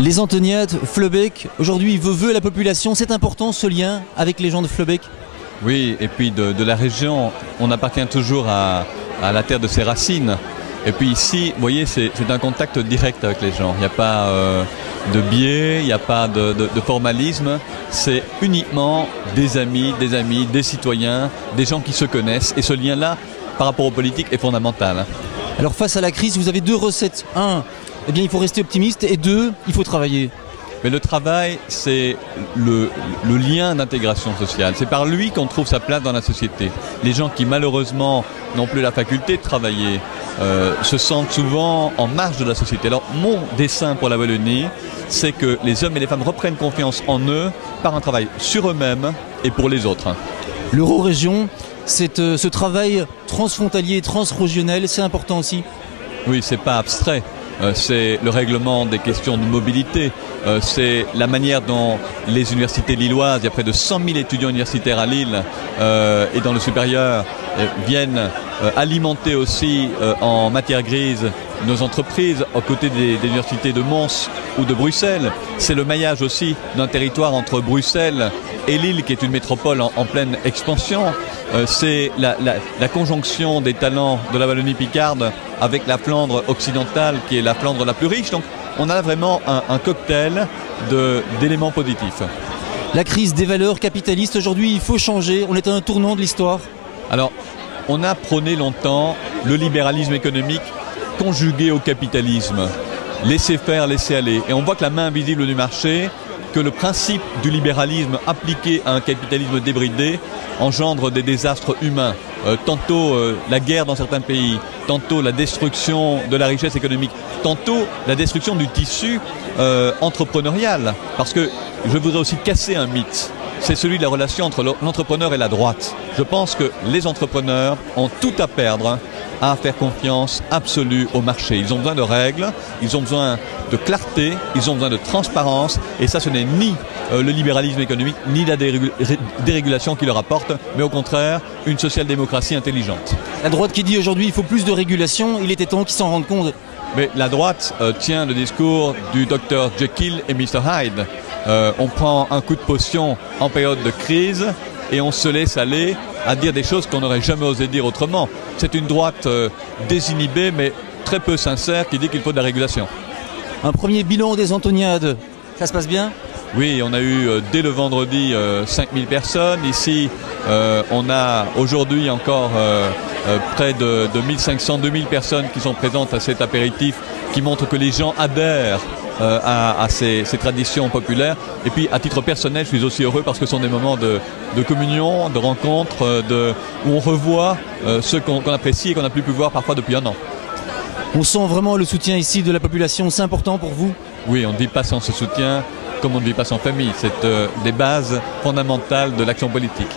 Les Antoniades, Fleubec, aujourd'hui veut la population, c'est important ce lien avec les gens de Fleubec? Oui, et puis de la région, on appartient toujours à la terre de ses racines. Et puis ici, vous voyez, c'est un contact direct avec les gens. Il n'y a pas de biais, il n'y a pas de formalisme. C'est uniquement des amis, des citoyens, des gens qui se connaissent. Et ce lien-là, par rapport aux politiques, est fondamental. Alors face à la crise, vous avez deux recettes. Un, eh bien, il faut rester optimiste, et deux, il faut travailler. Mais le travail, c'est le lien d'intégration sociale. C'est par lui qu'on trouve sa place dans la société. Les gens qui, malheureusement, n'ont plus la faculté de travailler, se sentent souvent en marge de la société. Alors, mon dessein pour la Wallonie, c'est que les hommes et les femmes reprennent confiance en eux par un travail sur eux-mêmes et pour les autres. L'Euro-région, c'est ce travail transfrontalier, transrégional, c'est important aussi. Oui, c'est pas abstrait. C'est le règlement des questions de mobilité, c'est la manière dont les universités lilloises, il y a près de 100 000 étudiants universitaires à Lille et dans le supérieur, viennent alimenter aussi en matière grise nos entreprises aux côtés des universités de Mons ou de Bruxelles. C'est le maillage aussi d'un territoire entre Bruxelles et Lille qui est une métropole en pleine expansion. C'est la conjonction des talents de la Wallonie picarde avec la Flandre occidentale qui est la Flandre la plus riche. Donc on a vraiment un cocktail d'éléments positifs. La crise des valeurs capitalistes, aujourd'hui il faut changer, on est à un tournant de l'histoire. Alors on a prôné longtemps le libéralisme économique conjugué au capitalisme. Laisser faire, laisser aller. Et on voit que la main invisible du marché, que le principe du libéralisme appliqué à un capitalisme débridé engendre des désastres humains. Tantôt la guerre dans certains pays, tantôt la destruction de la richesse économique, tantôt la destruction du tissu entrepreneurial. Parce que je voudrais aussi casser un mythe. C'est celui de la relation entre l'entrepreneur et la droite. Je pense que les entrepreneurs ont tout à perdre à faire confiance absolue au marché. Ils ont besoin de règles, ils ont besoin de clarté, ils ont besoin de transparence. Et ça, ce n'est ni le libéralisme économique, ni la dérégulation qui leur apporte, mais au contraire, une social-démocratie intelligente. La droite qui dit aujourd'hui il faut plus de régulation, il était temps qu'ils s'en rendent compte. Mais la droite tient le discours du Dr Jekyll et Mr Hyde. On prend un coup de potion en période de crise et on se laisse aller à dire des choses qu'on n'aurait jamais osé dire autrement. C'est une droite désinhibée mais très peu sincère qui dit qu'il faut de la régulation. Un premier bilan des Antoniades, ça se passe bien? Oui, on a eu dès le vendredi 5000 personnes. Ici, on a aujourd'hui encore près de 1500-2000 personnes qui sont présentes à cet apéritif qui montre que les gens adhèrent à ces traditions populaires. Et puis à titre personnel, je suis aussi heureux parce que ce sont des moments de communion, de rencontre, où on revoit ceux qu'on apprécie et qu'on n'a plus pu voir parfois depuis un an. On sent vraiment le soutien ici de la population, c'est important pour vous? Oui, on ne vit pas sans ce soutien comme on ne vit pas sans famille. C'est des bases fondamentales de l'action politique.